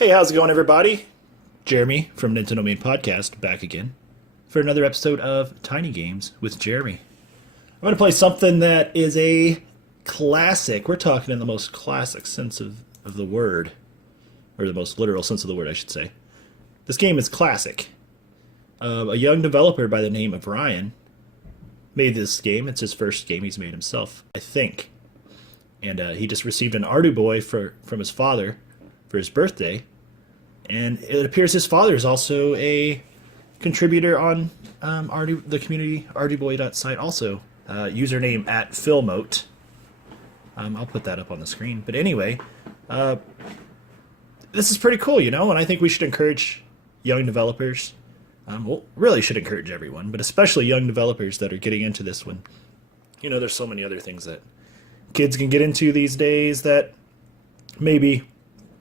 Hey, how's it going, everybody? Jereme from NintenDomain Podcast back again for another episode of Tiny Games with Jereme. I'm going to play something that is a classic. We're talking in the most classic sense of the word, or the most literal sense of the word, I should say. This game is classic. A young developer by the name of Ryan made this game. It's his first game he's made himself, I think. And he just received an Arduboy from his father for his birthday. And it appears his father is also a contributor on the community Arduboy.site also. Username at Philmote. I'll put that up on the screen. But anyway, this is pretty cool, you know, and I think we should encourage young developers. Well, really should encourage everyone, but especially young developers that are getting into this one. You know, there's so many other things that kids can get into these days that may be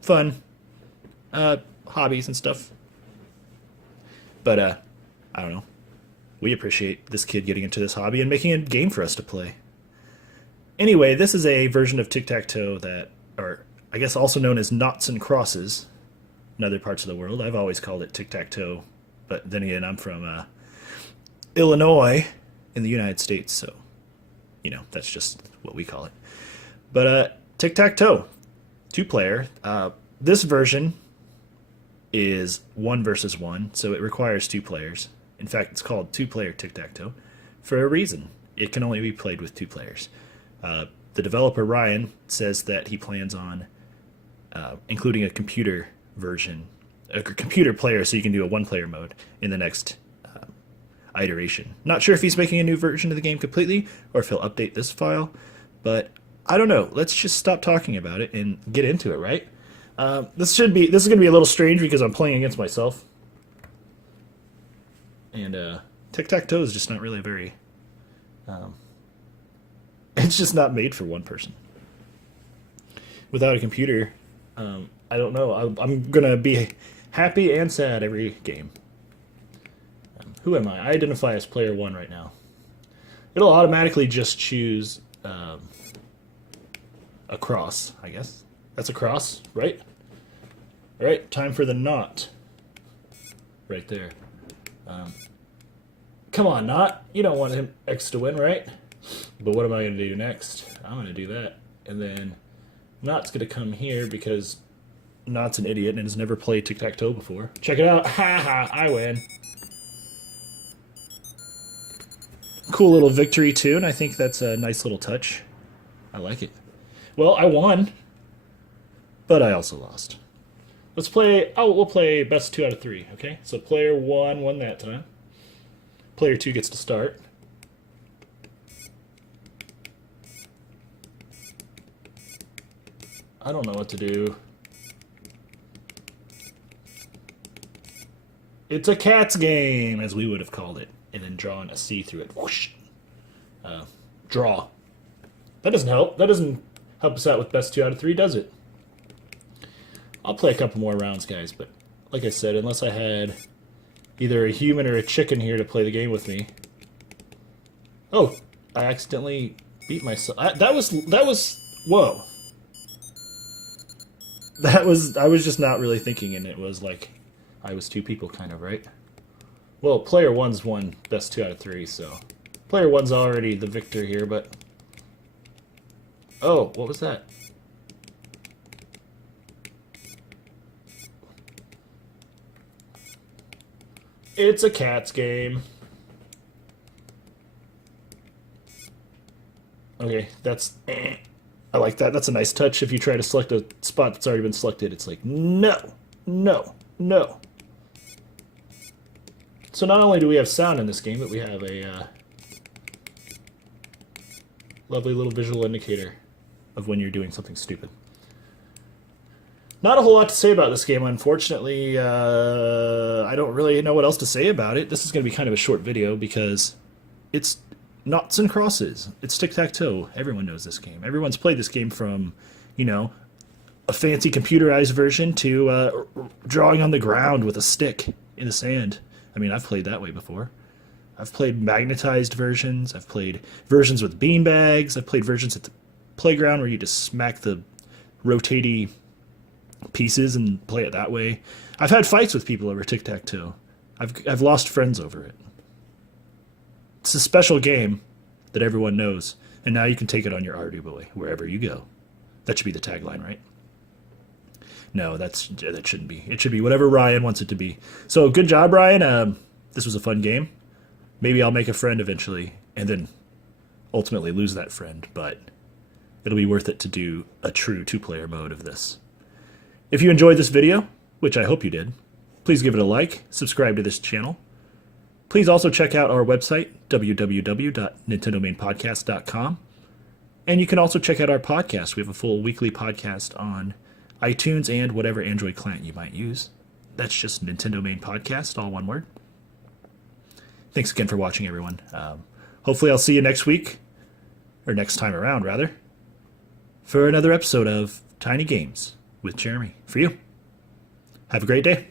fun hobbies and stuff. But, I don't know. We appreciate this kid getting into this hobby and making a game for us to play. Anyway, this is a version of Tic Tac that, or I guess also known as Noughts and Crosses in other parts of the world. I've always called it Tic Tac, but then again, I'm from Illinois in the United States, so, you know, that's just what we call it. But Tic Tac, 2-player. This version is 1 versus 1, so it requires 2 players. In fact, it's called 2-player Tic Tac for a reason. It can only be played with 2 players. The developer, Ryan, says that he plans on including a computer version, a computer player, so you can do a 1-player mode in the next iteration. Not sure if he's making a new version of the game completely, or if he'll update this file, but I don't know. Let's just stop talking about it and get into it, right? This is going to be a little strange because I'm playing against myself. And Tic-Tac-Toe is just not really very... it's just not made for one person. Without a computer, I don't know. I'm going to be happy and sad every game. Who am I? I identify as player 1 right now. It'll automatically just choose a cross, I guess. That's a cross, right? All right, time for the knot. Right there. Come on, knot. You don't want him X to win, right? But what am I going to do next? I'm going to do that. And then knot's going to come here because knot's an idiot and has never played Tic-Tac-Toe before. Check it out. Ha ha, I win. Cool little victory tune. I think that's a nice little touch. I like it. Well, I won, but I also lost. Let's play, we'll play best 2 out of 3, okay? So player 1 won that time. Player 2 gets to start. I don't know what to do. It's a cat's game, as we would have called it, and then drawing a C through it. Whoosh. Draw. That doesn't help. That doesn't help us out with best 2 out of 3, does it? I'll play a couple more rounds, guys, but like I said, unless I had either a human or a chicken here to play the game with me. Oh, I accidentally beat myself. That was, whoa. I was just not really thinking, and it was like, I was 2 people kind of, right? Well, player 1's won best 2 out of 3, so player 1's already the victor here, but oh, what was that? It's a cat's game. Okay, that's... I like that. That's a nice touch. If you try to select a spot that's already been selected, it's like, no, no, no. So not only do we have sound in this game, but we have a lovely little visual indicator of when you're doing something stupid. Not a whole lot to say about this game, unfortunately. I don't really know what else to say about it. This is going to be kind of a short video because it's Noughts and Crosses. It's Tic-Tac-Toe. Everyone knows this game. Everyone's played this game from, you know, a fancy computerized version to drawing on the ground with a stick in the sand. I mean, I've played that way before. I've played magnetized versions. I've played versions with beanbags. I've played versions at the playground where you just smack the rotating pieces and play it that way. I've had fights with people over Tic Tac too. I've lost friends over it. It's a special game that everyone knows, and now you can take it on your Arduboy wherever you go. That should be the tagline, right? No, that shouldn't be. It should be whatever Ryan wants it to be. So good job, Ryan. This was a fun game. Maybe I'll make a friend eventually, and then ultimately lose that friend, but it'll be worth it to do a true two-player mode of this. If you enjoyed this video, which I hope you did, please give it a like, subscribe to this channel. Please also check out our website, www.NintenDomainPodcast.com. And you can also check out our podcast. We have a full weekly podcast on iTunes and whatever Android client you might use. That's just NintenDomain Podcast, all one word. Thanks again for watching, everyone. Hopefully I'll see you next week, or next time around, rather, for another episode of Tiny Games with Jereme. For you. Have a great day.